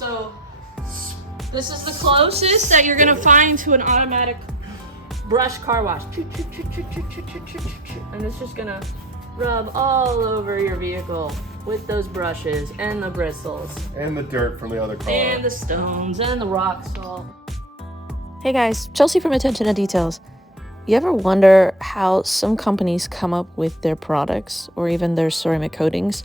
So this is the closest that you're gonna find to an automatic brush car wash. And it's just gonna rub all over your vehicle with those brushes and the bristles. And the dirt from the other car. And the stones and the rock salt. Hey guys, Chelsea from Attention to Details. You ever wonder how some companies come up with their products or even their ceramic coatings?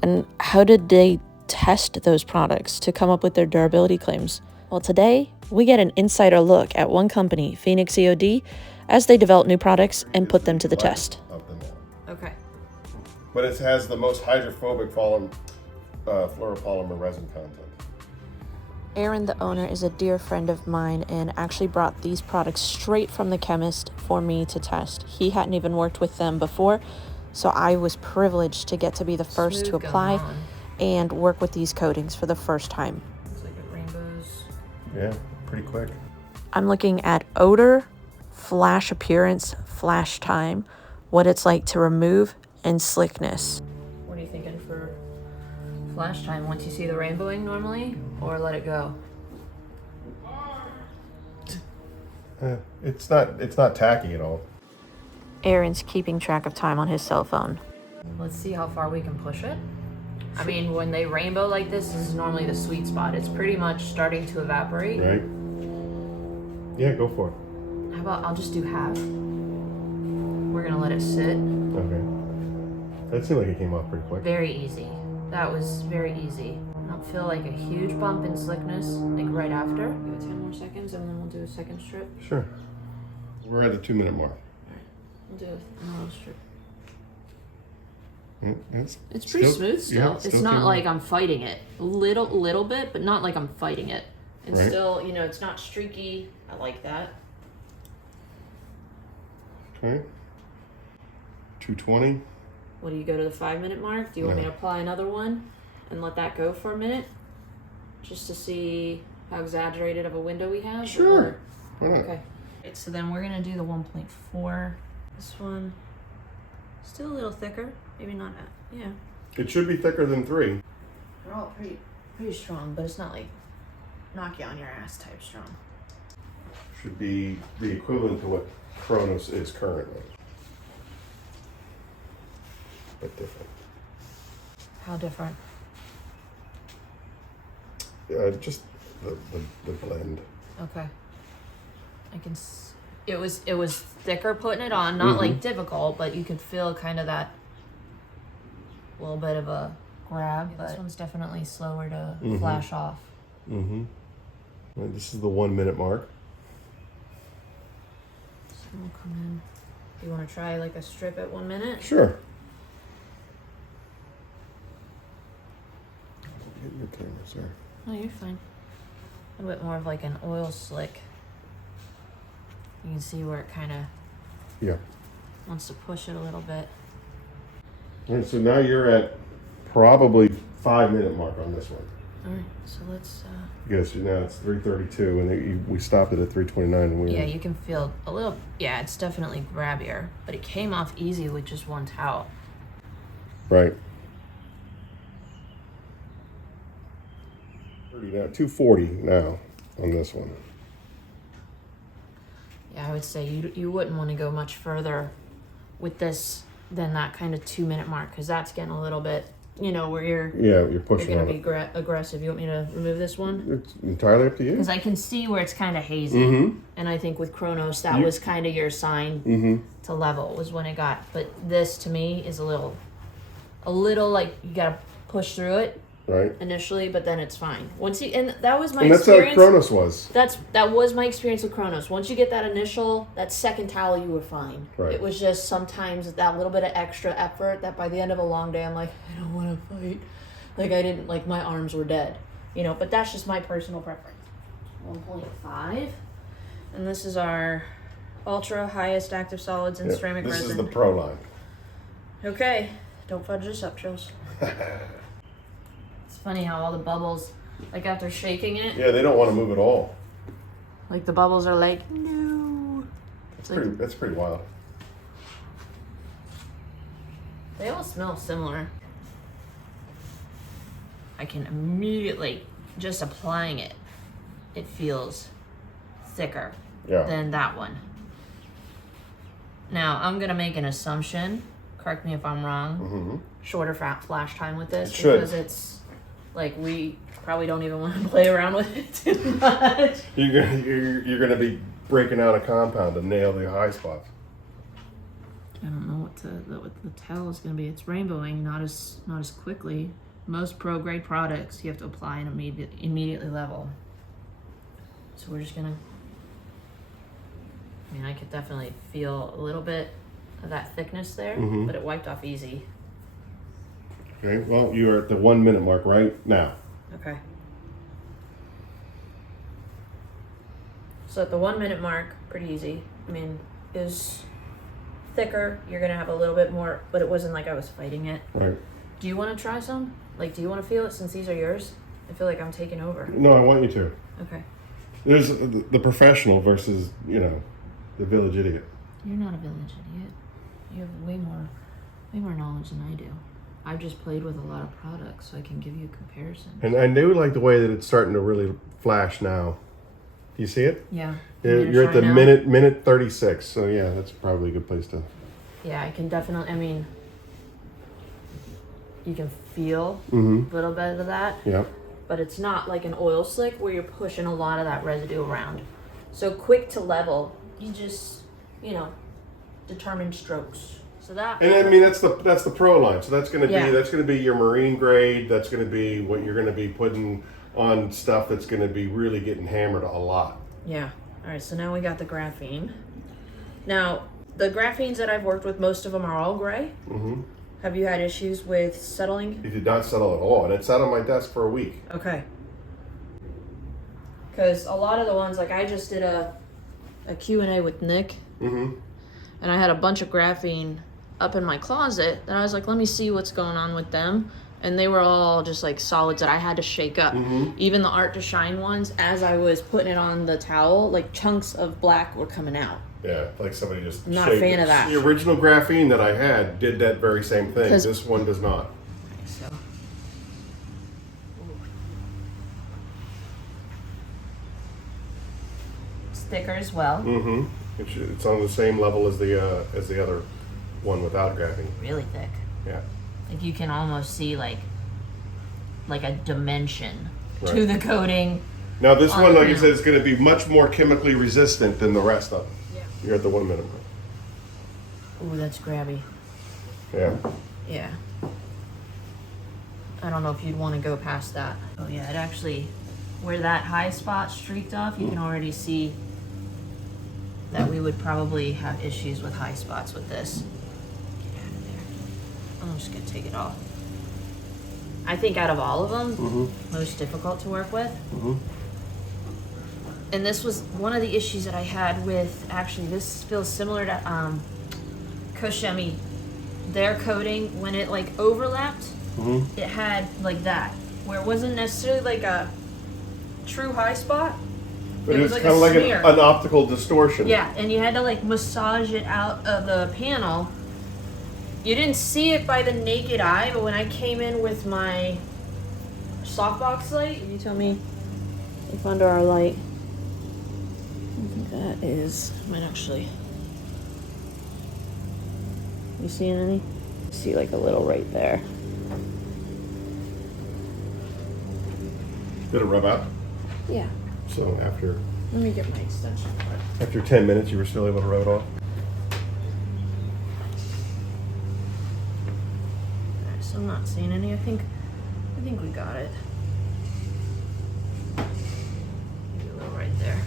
And how did they test those products to come up with their durability claims? Well, today we get an insider look at one company, Phoenix EOD, as they develop new products and put them to the test. Of them all. Okay. But it has the most hydrophobic fluoropolymer resin content. Aaron, the owner, is a dear friend of mine and actually brought these products straight from the chemist for me to test. He hadn't even worked with them before, so I was privileged to get to be the first to apply and work with these coatings for the first time. Looks like it rainbows. Yeah, pretty quick. I'm looking at odor, flash appearance, flash time, what it's like to remove, and slickness. What are you thinking for flash time once you see the rainbowing normally, or let it go? It's not tacky at all. Aaron's keeping track of time on his cell phone. Let's see how far we can push it. I mean, when they rainbow like this is normally the sweet spot. It's pretty much starting to evaporate. Right? Yeah, go for it. How about I'll just do half. We're gonna let it sit. Okay. That seemed like it came off pretty quick. Very easy. That was very easy. I don't feel like a huge bump in slickness, like right after. Give it 10 more seconds and then we'll do a second strip. Sure. We're at the 2-minute mark. We'll do another strip. Yeah, It's pretty smooth still. Yeah, It's not like I'm fighting it. Little bit, but not like I'm fighting it. It's Right. still, it's not streaky. I like that. Okay. 220. What do you go to the 5-minute mark? Do you want me to apply another one and let that go for a minute? Just to see how exaggerated of a window we have? Sure. Why not? Okay. So then we're gonna do the 1.4. This one, still a little thicker. Maybe not, yeah. It should be thicker than 3. They're all pretty strong, but it's not like knock you on your ass type strong. Should be the equivalent to what Kronos is currently. But different. How different? Just the blend. Okay. I can. It was thicker putting it on, not like difficult, but you could feel kind of that little bit of a grab. But this one's definitely slower to flash off. Mm-hmm. Right, this is the 1-minute mark. So we'll come in. Do you want to try like a strip at 1 minute? Sure. Get your cameras there. Oh, you're fine. A bit more of like an oil slick. You can see where it kind of wants to push it a little bit. All right, so now you're at probably 5-minute mark on this one. All right, so let's. Yes, now it's 3:32, and we stopped it at 3:29. And yeah, you can feel a little. Yeah, it's definitely grabbier, but it came off easy with just one towel. Right. Now 240 now on this one. Yeah, I would say you wouldn't want to go much further with this than that kind of 2-minute mark, because that's getting a little bit, where you're pushing. You're going to be aggressive. You want me to remove this one? It's entirely up to you. Because I can see where it's kind of hazy, and I think with Kronos that was kind of your sign to level was when it got. But this to me is a little like you got to push through it. Right. Initially, but then it's fine. And that was my experience. And that's how Kronos was. That was my experience with Kronos. Once you get that second towel, you were fine. Right. It was just sometimes that little bit of extra effort that by the end of a long day, I'm like, I don't want to fight. Like I didn't, like my arms were dead, but that's just my personal preference. 1.5. And this is our ultra highest active solids and ceramic resin. This is the pro line. Okay. Don't fudge this up, Chills. It's funny how all the bubbles, like after shaking it. Yeah, they don't want to move at all. Like the bubbles are like, no. That's pretty wild. They all smell similar. I can immediately just applying it, it feels thicker Yeah. than that one. Now, I'm gonna make an assumption, correct me if I'm wrong, shorter flash time with this, because it's like we probably don't even want to play around with it too much. You're gonna be breaking out a compound to nail the high spots. I don't know what the tell is gonna be. It's rainbowing, not as quickly. Most pro grade products you have to apply and immediately level. So we're just gonna. I mean, I could definitely feel a little bit of that thickness there, but it wiped off easy. Okay, well, you're at the 1 minute mark right now. Okay. So at the 1 minute mark, pretty easy. I mean, it was thicker. You're gonna have a little bit more, but it wasn't like I was fighting it. Right. Do you want to try some? Like, do you want to feel it since these are yours? I feel like I'm taking over. No, I want you to. Okay. There's the professional versus, the village idiot. You're not a village idiot. You have way more knowledge than I do. I've just played with a lot of products, so I can give you a comparison. And I do like the way that it's starting to really flash now. Do you see it? Yeah. You're at the minute 36. So yeah, that's probably a good place to. Yeah, I can definitely. I mean, you can feel a little bit of that. Yeah. But it's not like an oil slick where you're pushing a lot of that residue around. So quick to level, you just, determine strokes. So that. And I mean that's the pro line. So that's gonna be your marine grade. That's gonna be what you're gonna be putting on stuff that's gonna be really getting hammered a lot. Yeah. All right. So now we got the graphene. Now the graphenes that I've worked with, most of them are all gray. Mm-hmm. Have you had issues with settling? It did not settle at all, and it sat on my desk for a week. Okay. Because a lot of the ones, like I just did a Q&A with Nick, and I had a bunch of graphene up in my closet, and I was like, let me see what's going on with them. And they were all just like solids that I had to shake up. Even the Art to Shine ones, as I was putting it on the towel, like chunks of black were coming out. Yeah, like somebody just. I'm not a fan of that. The original graphene that I had did that very same thing. This one does not. So. It's thicker as well. It's on the same level as the other one without graphene. Really thick. Yeah. Like you can almost see like a dimension to the coating. Now this one, like I said, is going to be much more chemically resistant than the rest of them. Yeah. You're at the 1 minute mark. Ooh, that's grabby. Yeah. Yeah. I don't know if you'd want to go past that. Oh yeah, it actually, where that high spot streaked off, you can already see that we would probably have issues with high spots with this. Get out of there. I'm just gonna take it off. I think out of all of them, most difficult to work with. And this was one of the issues that I had with, actually this feels similar to Koshemi. Their coating, when it like overlapped, it had like that, where it wasn't necessarily like a true high spot. But it was like kind of like smear. an optical distortion. Yeah, and you had to like massage it out of the panel. You didn't see it by the naked eye, but when I came in with my softbox light, you tell me if under our light, I think that is, might actually, you seeing any? See like a little right there. Did it rub out? Yeah. So after Let me get my extension cord. after 10 minutes, you were still able to rub it off? Alright, so I'm not seeing any. I think we got it. Maybe a little right there.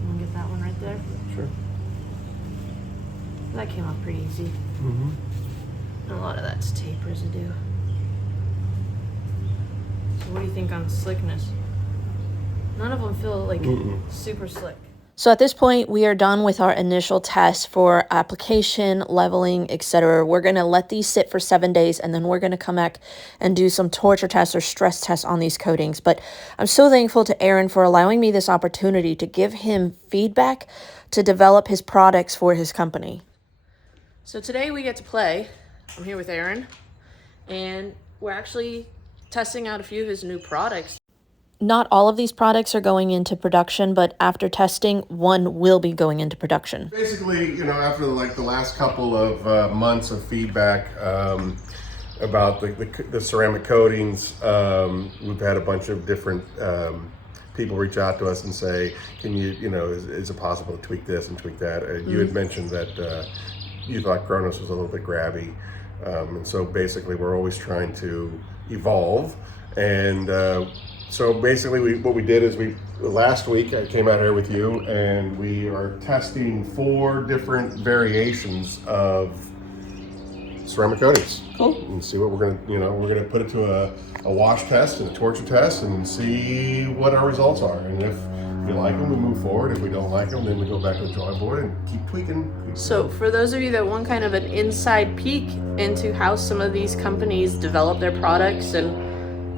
You wanna get that one right there? Sure. That came off pretty easy. And a lot of that's tape residue. So what do you think on slickness? None of them feel like super slick. So at this point, we are done with our initial test for application, leveling, etc. We're going to let these sit for 7 days, and then we're going to come back and do some torture tests or stress tests on these coatings. But I'm so thankful to Aaron for allowing me this opportunity to give him feedback to develop his products for his company. So today we get to play. I'm here with Aaron, and we're actually testing out a few of his new products. Not all of these products are going into production, but after testing, one will be going into production. Basically, you know, after like the last couple of months of feedback about the ceramic coatings, we've had a bunch of different people reach out to us and say, can you, you know, is it possible to tweak this and tweak that? You had mentioned that you thought Kronos was a little bit grabby. And so basically we're always trying to evolve. And so basically what we did is last week I came out here with you and we are testing 4 different variations of ceramic coatings. Cool. And see what we're gonna, you know, we're gonna put it to a wash test and a torture test and see what our results are. And if we like them, we move forward. If we don't like them, then we go back to the drawing board and keep tweaking. So for those of you that want kind of an inside peek into how some of these companies develop their products and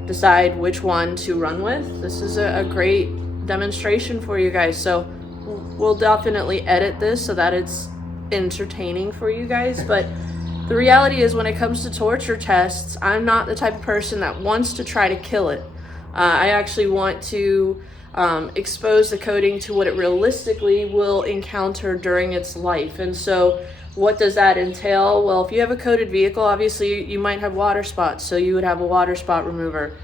decide which one to run with, this is a great demonstration for you guys. So we'll definitely edit this so that it's entertaining for you guys. But the reality is, when it comes to torture tests, I'm not the type of person that wants to try to kill it. I actually want to expose the coating to what it realistically will encounter during its life. And so what does that entail? Well, if you have a coated vehicle, obviously you might have water spots, so you would have a water spot remover.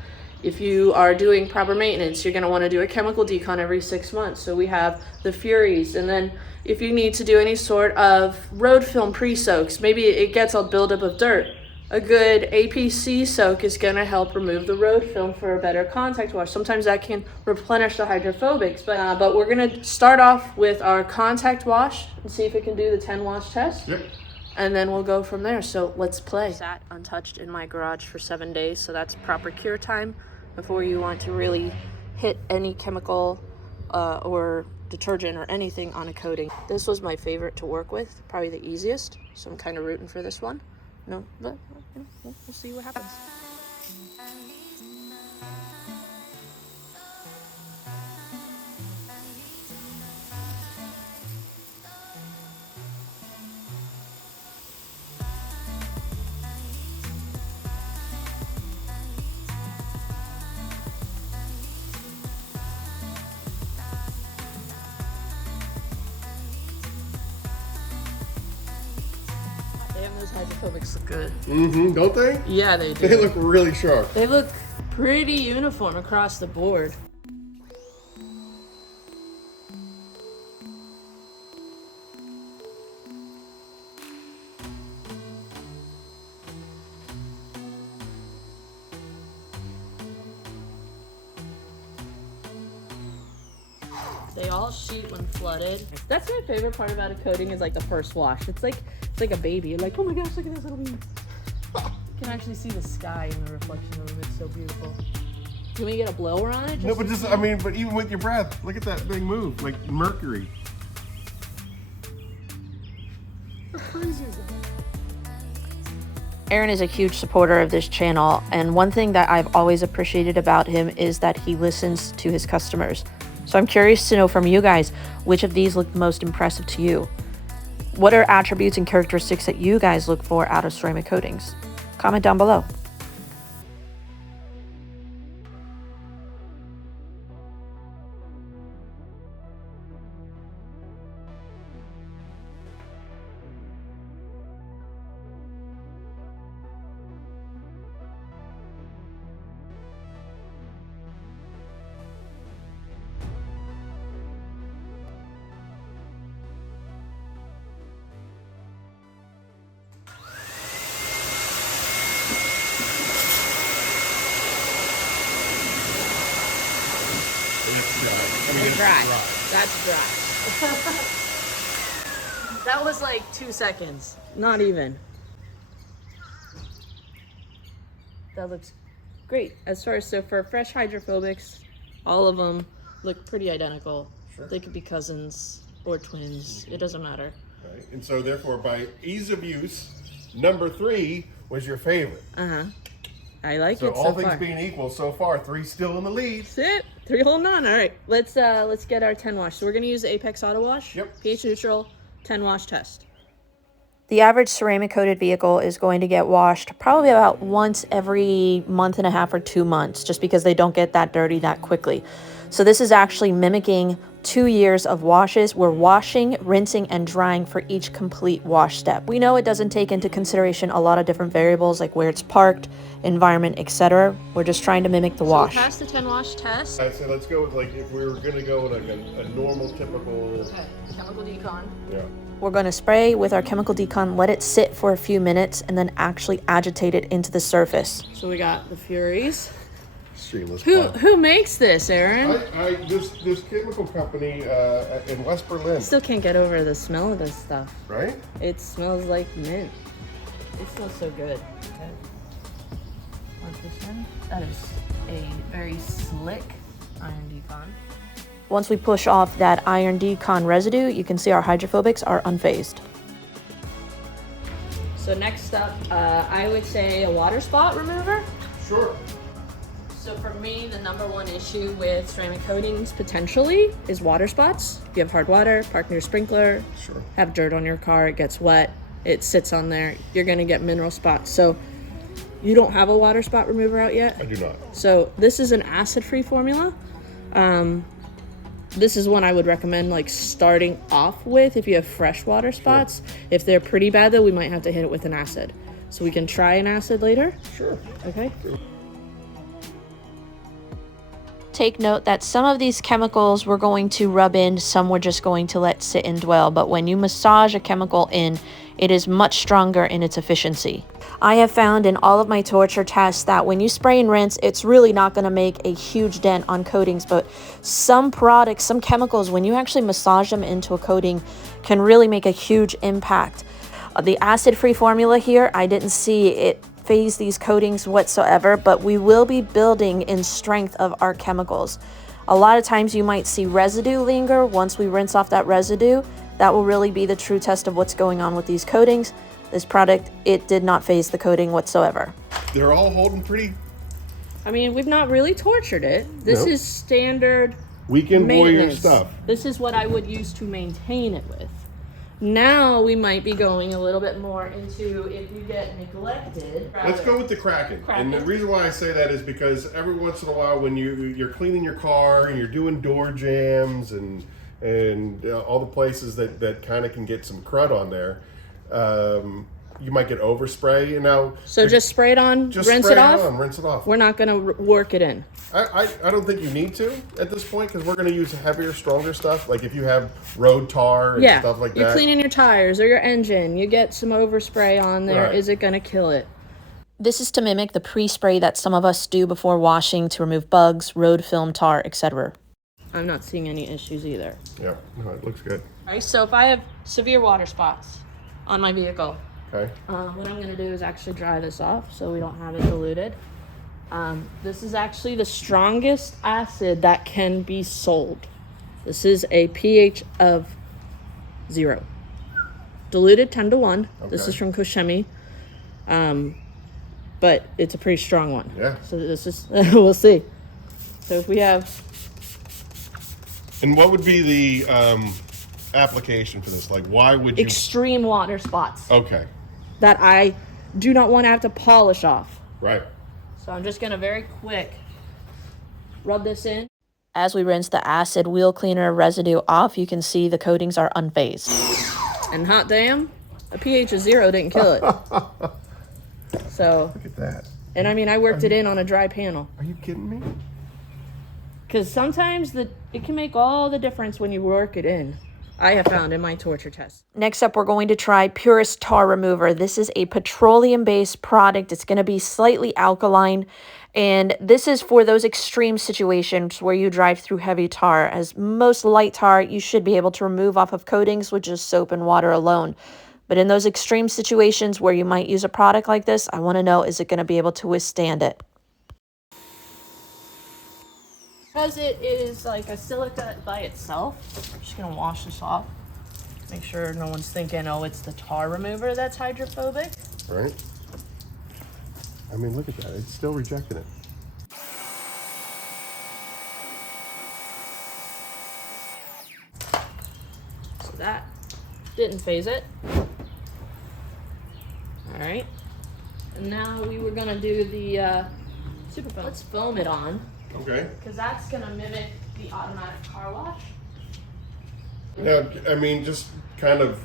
If you are doing proper maintenance, you're going to want to do a chemical decon every 6 months. So we have the Furies. And then if you need to do any sort of road film pre-soaks, maybe it gets a buildup of dirt, a good APC soak is going to help remove the road film for a better contact wash. Sometimes that can replenish the hydrophobics, but we're going to start off with our contact wash and see if it can do the 10 wash test. Yep. And then we'll go from there. So let's play. Sat untouched in my garage for 7 days, so that's proper cure time before you want to really hit any chemical or detergent or anything on a coating. This was my favorite to work with, probably the easiest, so I'm kind of rooting for this one. No, but you know, we'll see what happens. Damn, those hydrophobics look good. Mm-hmm, don't they? Yeah, they do. They look really sharp. They look pretty uniform across the board. They all sheet when flooded. That's my favorite part about a coating is like the first wash. It's like a baby. You're like, oh my gosh, look at this little baby. You can actually see the sky in the reflection of it. It's so beautiful. Can we get a blower on it? No, but just, I mean, but even with your breath, look at that thing move, like Mercury. How crazy is that? Aaron is a huge supporter of this channel, and one thing that I've always appreciated about him is that he listens to his customers. So I'm curious to know from you guys, which of these look most impressive to you? What are attributes and characteristics that you guys look for out of ceramic coatings? Comment down below. It's dry. That's dry. That was like 2 seconds. Not even. That looks great. As far as, so for fresh hydrophobics, all of them look pretty identical. Sure. They could be cousins or twins. It doesn't matter. Right. And so therefore, by ease of use, number 3 was your favorite. I like So it so all things far. being equal, so far 3's still in the lead. That's it. 3 holding on. All right, let's get our 10 wash. So we're gonna use the Apex Auto Wash. Yep. pH neutral 10 wash test. The average ceramic coated vehicle is going to get washed probably about once every month and a half or 2 months, just because they don't get that dirty that quickly. So this is actually mimicking 2 years of washes. We're washing, rinsing, and drying for each complete wash step. We know it doesn't take into consideration a lot of different variables like where it's parked, environment, etc. We're just trying to mimic the wash. So we passed the 10 wash test. I say let's go with like if we were gonna go with like a normal typical. Okay, chemical decon. Yeah. We're going to spray with our chemical decon, let it sit for a few minutes, and then actually agitate it into the surface. So we got the Furies. Seamless. Who makes this, Aaron? This chemical company in West Berlin. Still can't get over the smell of this stuff. Right? It smells like mint. It smells so good. Okay. Mark this in. That is a very slick iron decon. Once we push off that iron decon residue, you can see our hydrophobics are unfazed. So next up, I would say a water spot remover. Sure. So for me, the number one issue with ceramic coatings potentially is water spots. If you have hard water, park near sprinkler, Sure. have dirt on your car, it gets wet, it sits on there, you're gonna get mineral spots. So you don't have a water spot remover out yet? I do not. So this is an acid-free formula. This is one I would recommend like starting off with if you have fresh water spots. Sure. If they're pretty bad though, we might have to hit it with an acid. So we can try an acid later. Sure. Okay. Sure. Take note that some of these chemicals we're going to rub in, some we're just going to let sit and dwell. But when you massage a chemical in, it is much stronger in its efficiency. I have found in all of my torture tests that when you spray and rinse, it's really not going to make a huge dent on coatings. But some products, some chemicals, when you actually massage them into a coating, can really make a huge impact. The acid-free formula here, I didn't see it phase these coatings whatsoever, but we will be building in strength of our chemicals. A lot of times you might see residue linger. Once we rinse off that residue, that will really be the true test of what's going on with these coatings. This product, it did not phase the coating whatsoever. They're all holding pretty. I mean, we've not really tortured it. This Nope. is standard Weekend warrior maintenance stuff. This is what I would use to maintain it with. Now we might be going a little bit more into if you get neglected. Let's go with the Kraken. And the reason why I say that is because every once in a while when you're cleaning your car and you're doing door jams and all the places that kind of can get some crud on there, you might get overspray. And now, so just spray it on, just rinse spray it off. Rinse it off. We're not going to work it in. I don't think you need to at this point because we're going to use heavier, stronger stuff. Like if you have road tar and stuff like that. You're cleaning your tires or your engine. You get some overspray on there. Right. Is it going to kill it? This is to mimic the pre-spray that some of us do before washing to remove bugs, road film, tar, etc. I'm not seeing any issues either. Yeah, no, it looks good. All right, so if I have severe water spots on my vehicle, Okay. what I'm going to do is actually dry this off so we don't have it diluted. This is actually the strongest acid that can be sold. This is a pH of 0. Diluted 10 to 1. Okay. This is from Koshemi. But it's a pretty strong one. Yeah. So this is, we'll see. So if we have... And what would be the application for this? Like, why would you... Extreme water spots. Okay. That I do not want to have to polish off. Right. So I'm just going to very quick rub this in. As we rinse the acid wheel cleaner residue off, you can see the coatings are unfazed. And hot damn, a pH of 0 didn't kill it. So, look at that. And I mean, I worked it in on a dry panel. Are you kidding me? Because sometimes it can make all the difference when you work it in. I have found in my torture test. Next up, we're going to try Purist Tar Remover. This is a petroleum-based product. It's going to be slightly alkaline, and this is for those extreme situations where you drive through heavy tar. As most light tar, you should be able to remove off of coatings with just soap and water alone. But in those extreme situations where you might use a product like this, I want to know, is it going to be able to withstand it? Because it is like a silica by itself, I'm just going to wash this off. Make sure no one's thinking, oh, it's the tar remover that's hydrophobic. Right. I mean, look at that. It's still rejecting it. So that didn't phase it. right. And now we were gonna do the super foam. Let's foam it on. Okay. Because that's gonna mimic the automatic car wash. Now, I mean, just kind of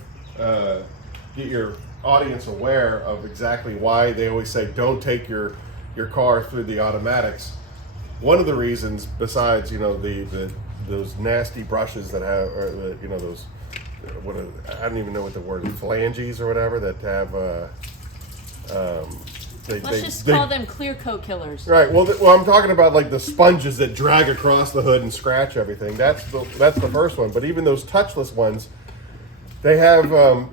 get your audience aware of exactly why they always say don't take your car through the automatics. One of the reasons, besides those nasty brushes that have, or those I don't even know what the word is, phalanges or whatever that have. Let's just call them clear coat killers. Right. Well, I'm talking about like the sponges that drag across the hood and scratch everything. That's the first one. But even those touchless ones, they have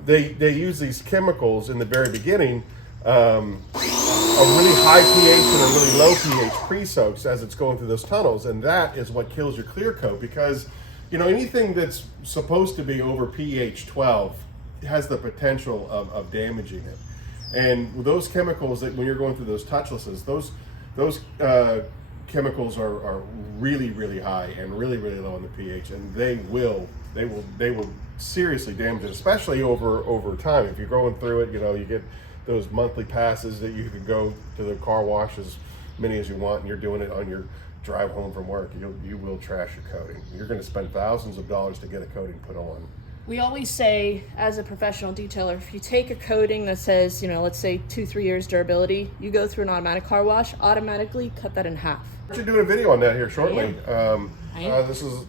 they use these chemicals in the very beginning, a really high pH and a really low pH pre-soaks as it's going through those tunnels, and that is what kills your clear coat, because anything that's supposed to be over pH 12 has the potential of damaging it. And those chemicals that when you're going through those touchlesses, those chemicals are really, really high and really, really low in the pH, and they will seriously damage it, especially over time. If you're going through it, you get those monthly passes that you can go to the car wash as many as you want, and you're doing it on your drive home from work. You will trash your coating. You're going to spend thousands of dollars to get a coating put on. We always say, as a professional detailer, if you take a coating that says, let's say 2-3 years durability, you go through an automatic car wash, automatically cut that in half. We're doing a video on that here shortly. This is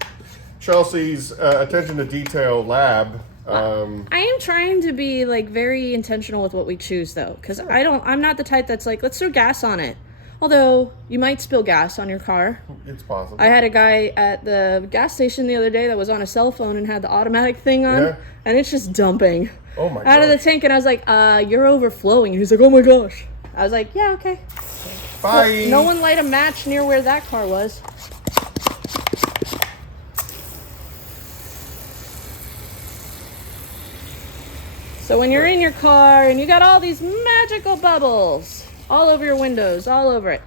Chelsea's attention to detail lab. I am trying to be very intentional with what we choose, though, because I'm not the type that's like, let's throw gas on it. Although you might spill gas on your car. It's possible. I had a guy at the gas station the other day that was on a cell phone and had the automatic thing on, and it's just dumping out of the tank. And I was like, "You're overflowing." And he's like, "Oh my gosh." I was like, "Yeah, okay." Bye. Well, no one light a match near where that car was. So when you're in your car and you got all these magical bubbles all over your windows, all over it,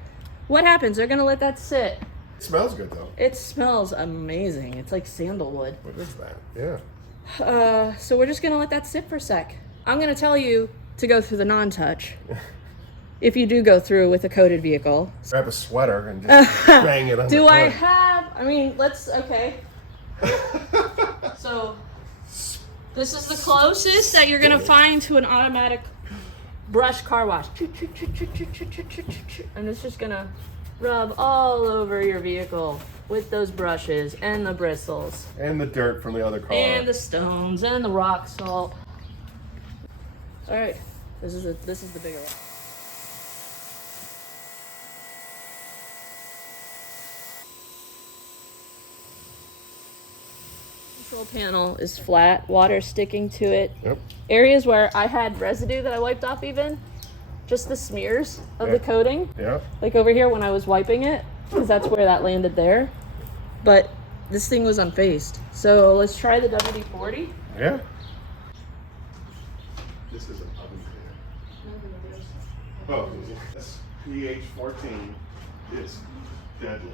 what happens? They're gonna let that sit. It smells good though. It smells amazing. It's like sandalwood. What is that? Yeah. So we're just gonna let that sit for a sec. I'm gonna tell you to go through the non-touch. If you do go through with a coated vehicle. Grab a sweater and just bang it on the hood. Okay. So this is the closest that you're gonna find to an automatic brush car wash. And it's just gonna rub all over your vehicle with those brushes and the bristles. And the dirt from the other car. And the stones and the rock salt. Alright, this is the bigger one. Control panel is flat, water sticking to it. Yep. Areas where I had residue that I wiped off, even just the smears of the coating. Yeah. Like over here when I was wiping it, because that's where that landed there. But this thing was unfazed. So let's try the WD-40. Yeah. This is an oven cleaner. Oh, this pH 14 is deadly.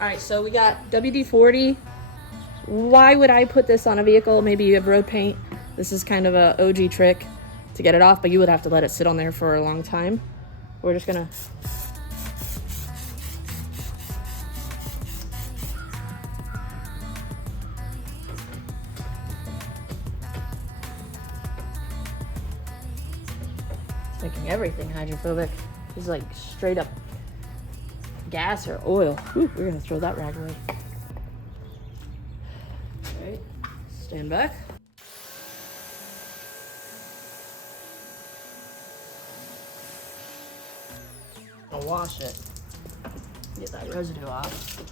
All right, so we got WD-40. Why would I put this on a vehicle? Maybe you have road paint. This is kind of a OG trick to get it off, but you would have to let it sit on there for a long time. We're just gonna it's making everything hydrophobic. It's like straight up gas or oil. Whew, we're gonna throw that rag away. Alright, stand back. I'll wash it. Get that residue off.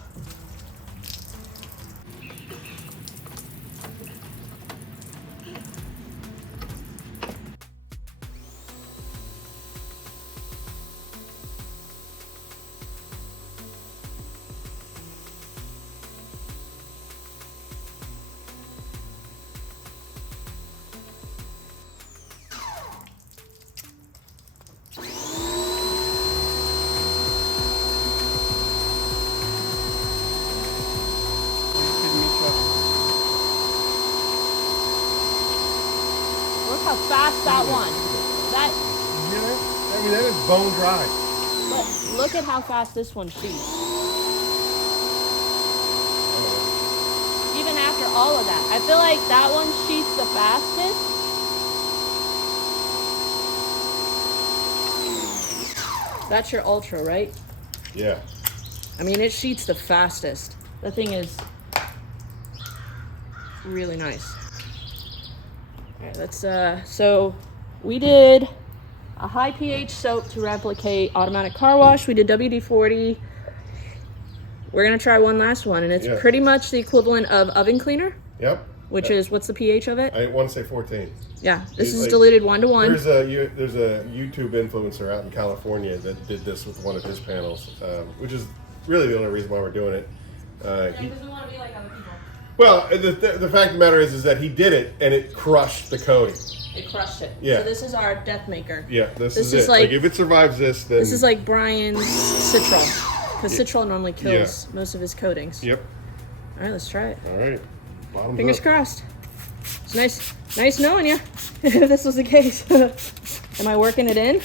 fast that one. That. You know, I mean, that is bone dry. But look at how fast this one sheets. Even after all of that, I feel like that one sheets the fastest. That's your Ultra, right? Yeah. I mean, it sheets the fastest. The thing is really nice. All right, let's, so we did a high pH soap to replicate automatic car wash. We did WD-40. We're gonna try one last one, and it's pretty much the equivalent of oven cleaner. Yep. Which is, what's the pH of it? I want to say 14. Yeah, this is like, diluted 1-to-1. There's a YouTube influencer out in California that did this with one of his panels, which is really the only reason why we're doing it. He doesn't want to be like other people. Well, the fact of the matter is that he did it and it crushed the coating. It crushed it. Yeah. So this is our death maker. Yeah, this is it. Like if it survives this, then this is like Brian's Citral, because Citral normally kills most of his coatings. Yep. All right, let's try it. All right. Bottoms Fingers up. crossed. It's nice knowing you. If this was the case. Am I working it in?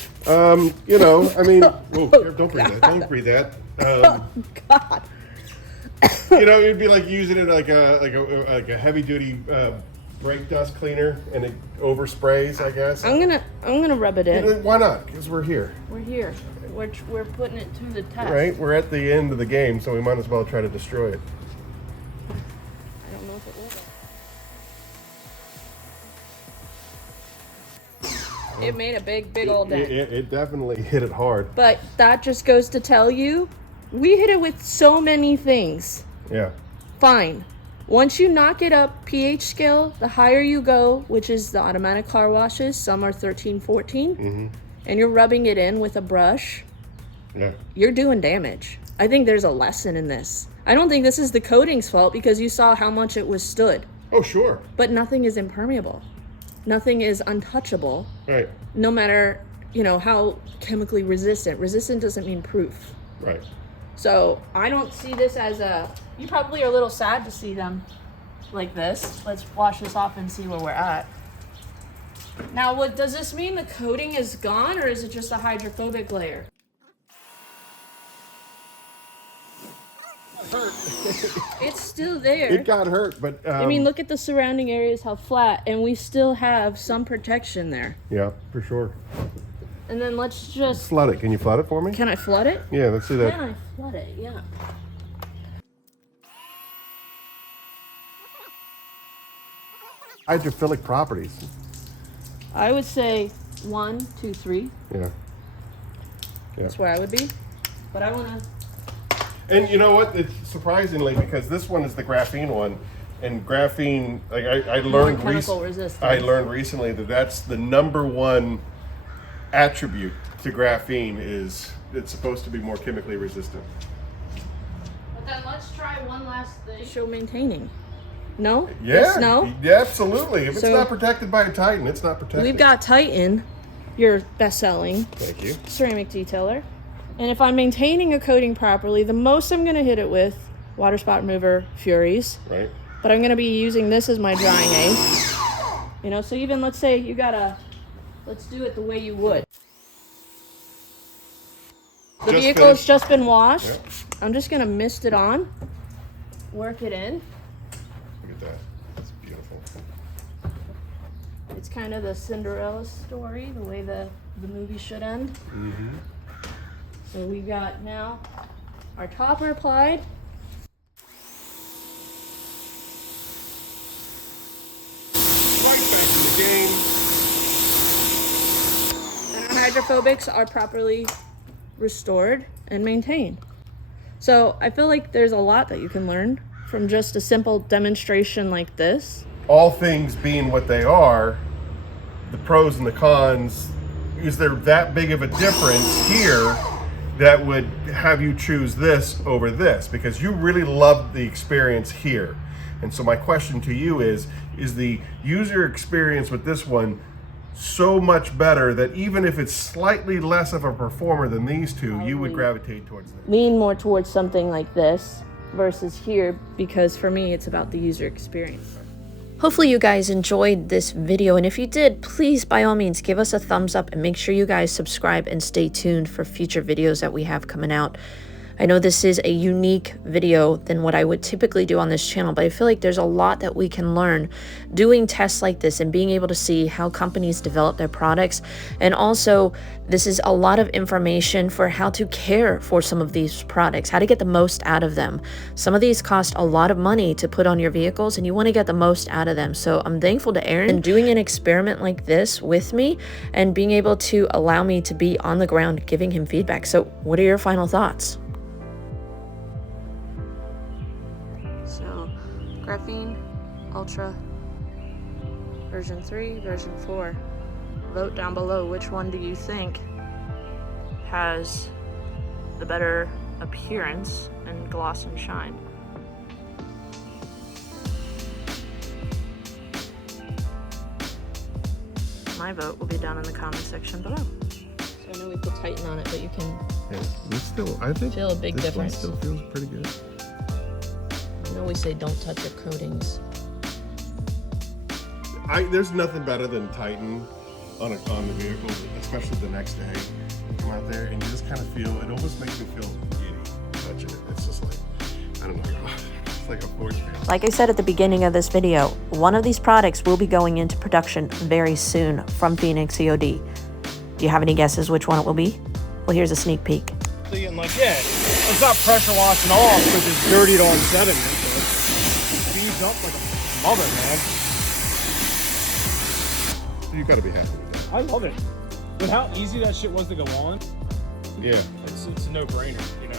You know, I mean, whoa, don't breathe that. Don't breathe that. Oh God. You know, it'd be like using it like a heavy duty brake dust cleaner, and it oversprays, I guess. I'm gonna rub it in. Why not? Because we're here. We're here. We're putting it to the test. Right. We're at the end of the game, so we might as well try to destroy it. I don't know if it will. It made a big old dent. It definitely hit it hard. But that just goes to tell you, we hit it with so many things. Yeah. Fine. Once you knock it up pH scale, the higher you go, which is the automatic car washes, some are 13, 14, and you're rubbing it in with a brush, you're doing damage. I think there's a lesson in this. I don't think this is the coating's fault, because you saw how much it withstood. Oh, sure. But nothing is impermeable. Nothing is untouchable. Right. No matter, how chemically resistant. Resistant doesn't mean proof. Right. So I don't see this as you probably are a little sad to see them like this. Let's wash this off and see where we're at. Now, does this mean the coating is gone, or is it just a hydrophobic layer? Hurt. It's still there. It got hurt, but I mean, look at the surrounding areas, how flat, and we still have some protection there. Yeah, for sure. And then let's just Flood it. Can you flood it for me? Can I flood it? Yeah, let's see that. Can I flood it? Yeah. Hydrophilic properties. I would say 1, 2, 3. Yeah. That's where I would be. But I want to. And you know what? It's surprisingly, because this one is the graphene one, and graphene, like I learned I learned recently that that's the #1 attribute to graphene, is it's supposed to be more chemically resistant. But then let's try one last thing. Show maintaining. No? Yeah. Yes, no? Yeah, absolutely. If it's not protected by a Titan, it's not protected. We've got Titan, your best-selling Thank you. ceramic detailer. And if I'm maintaining a coating properly, the most I'm going to hit it with, water spot remover, Furies. Right. But I'm going to be using this as my drying aid. So even let's say you got let's do it the way you would. The vehicle has just been washed. Yep. I'm just going to mist it on, work it in. Look at that. That's beautiful. It's kind of the Cinderella story, the way the movie should end. Mm-hmm. So we got now our topper applied. Right back in the game. And our hydrophobics are properly restored and maintained. So I feel like there's a lot that you can learn from just a simple demonstration like this. All things being what they are, the pros and the cons, is there that big of a difference here that would have you choose this over this? Because you really loved the experience here. And so my question to you is the user experience with this one so much better that even if it's slightly less of a performer than these two, you would gravitate towards this? Lean more towards something like this versus here, because for me it's about the user experience. Hopefully you guys enjoyed this video, and if you did, please by all means give us a thumbs up and make sure you guys subscribe and stay tuned for future videos that we have coming out. I know this is a unique video than what I would typically do on this channel, but I feel like there's a lot that we can learn doing tests like this and being able to see how companies develop their products. And also, this is a lot of information for how to care for some of these products, how to get the most out of them. Some of these cost a lot of money to put on your vehicles, and you want to get the most out of them. So I'm thankful to Aaron doing an experiment like this with me and being able to allow me to be on the ground giving him feedback. So what are your final thoughts? So, Graphene Ultra version 3, version 4. Vote down below, which one do you think has the better appearance and gloss and shine? My vote will be down in the comment section below. So I know we put Titan on it, but you can I think feel a big difference. This one still feels pretty good. I know we say don't touch your coatings. There's nothing better than Titan on the vehicle, especially the next day. You come out there and you just kind of feel, it almost makes me feel giddy touching it. It's just like, I don't know, it's like a force field. Like I said at the beginning of this video, one of these products will be going into production very soon from Phoenix COD. Do you have any guesses which one it will be? Well, here's a sneak peek. And like, yeah, it's not pressure washing off because it's dirtied on sediment, but it speeds up like a mother, man. You gotta be happy with that. I love it. With how easy that shit was to go on, Yeah. it's a no-brainer. You know?